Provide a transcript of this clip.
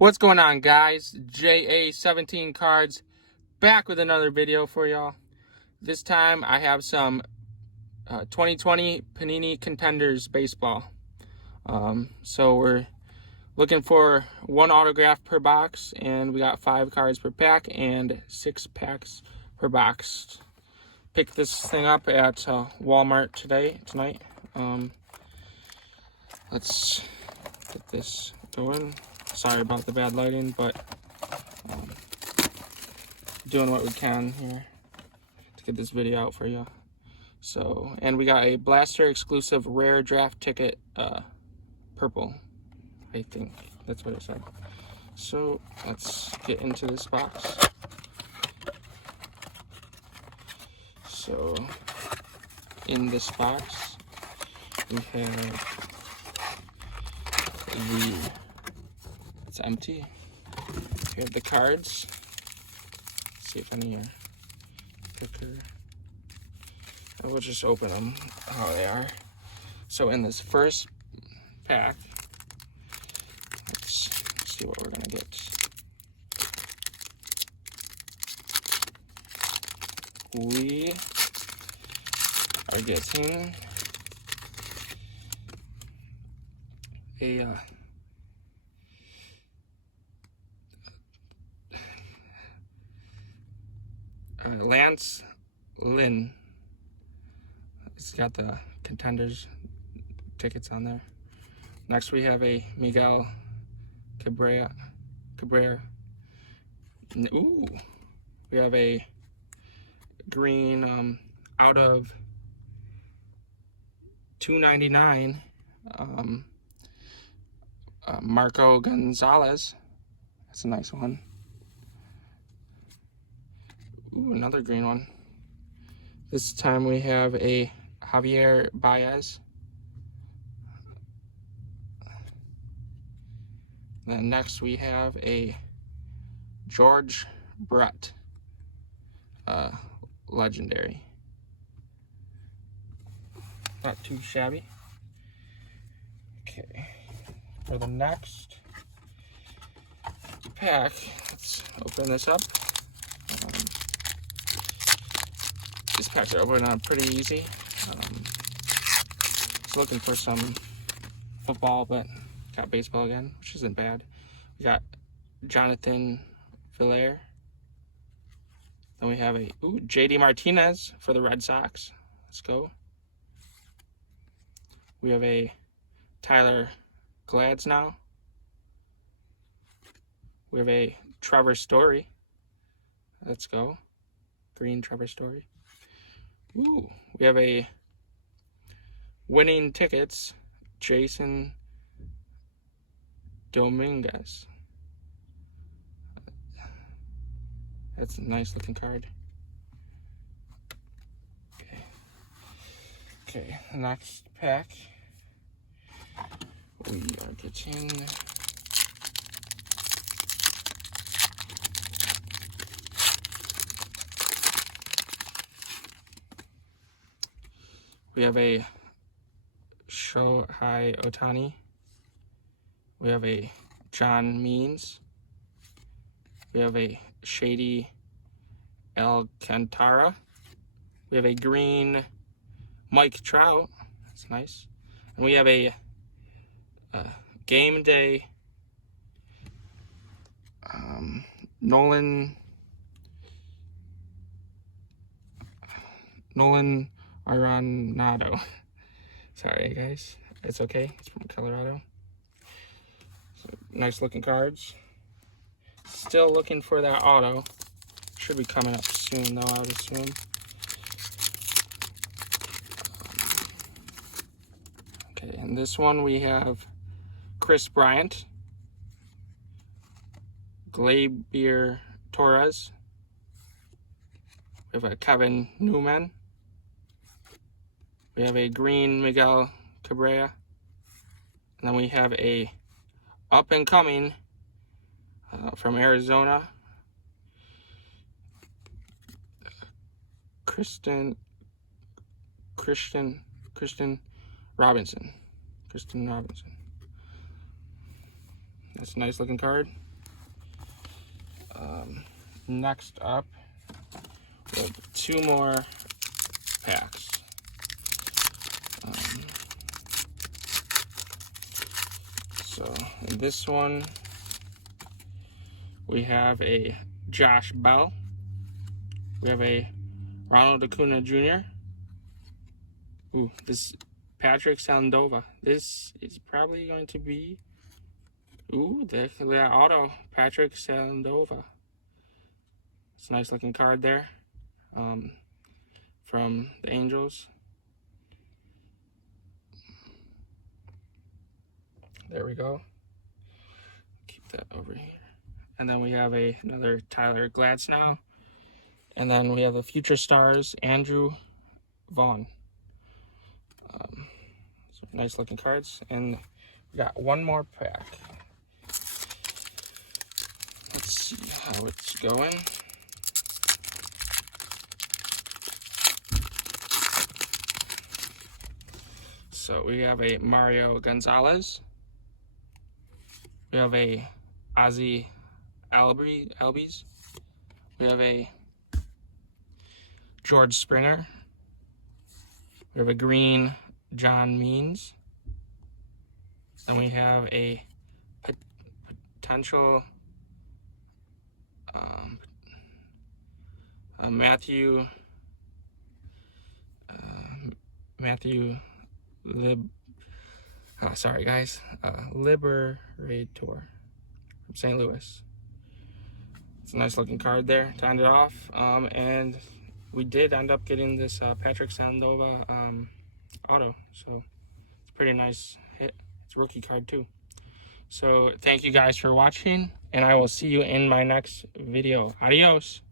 What's going on, guys? JA17 Cards back with another video for y'all. This time I have some 2020 Panini Contenders baseball. So we're looking for one autograph per box, and we got 5 cards per pack and 6 packs per box. Picked this thing up at Walmart tonight. Let's get this going. Sorry about the bad lighting, but doing what we can here to get this video out for you. So, and we got a Blaster exclusive rare draft ticket, purple. I think that's what it said. So let's get into this box. So in this box we have it's empty. We have the cards. Let's see if any are thicker. And we'll just open them how they are. So in this first pack, let's see what we're gonna get. We are getting a Lance Lynn. It's got the Contenders tickets on there. Next we have a Miguel Cabrera. Ooh, we have a green out of 299 Marco Gonzalez. That's a nice one. Ooh, another green one. This time we have a Javier Baez. Then next we have a George Brett, legendary. Not too shabby. Okay, for the next pack, let's open this up. These packs are opening up pretty easy. Just looking for some football, but got baseball again, which isn't bad. We got Jonathan Villar. Then we have a JD Martinez for the Red Sox. Let's go. We have a Tyler Glasnow. We have a Trevor Story. Let's go. Green Trevor Story. Ooh, we have a winning tickets, Jason Dominguez. That's a nice looking card. Okay, next pack. We are getting we have a Shohei Ohtani. We have a John Means. We have a Shady Alcantara. We have a green Mike Trout. That's nice. And we have a game day Nolan Arenado. Sorry guys, it's okay, it's from Colorado. So, nice looking cards. Still looking for that auto. Should be coming up soon though, I would assume. Okay, and this one we have Chris Bryant, Gleyber Torres. We have a Kevin Newman. We have a green Miguel Cabrera. And then we have a up and coming from Arizona, Kristen Robinson. That's a nice looking card. Next up, we have 2 more packs. So in this one, we have a Josh Bell. We have a Ronald Acuna Jr. Ooh, this Patrick Sandova. This is probably going to be, ooh, the auto Patrick Sandova. It's a nice looking card there, from the Angels. There we go. Keep that over here. And then we have another Tyler Gladstone. And then we have the Future Stars, Andrew Vaughn. So nice looking cards. And we got 1 more pack. Let's see how it's going. So we have a Mario Gonzalez. We have a Ozzy Albies. We have a George Springer. We have a green John Means. Then we have a potential Matthew sorry guys, Liberator from St. Louis. It's a nice looking card there to end it off. And we did end up getting this Patrick Sandova auto, so it's a pretty nice hit. It's a rookie card too. So thank you guys for watching, and I will see you in my next video. Adios.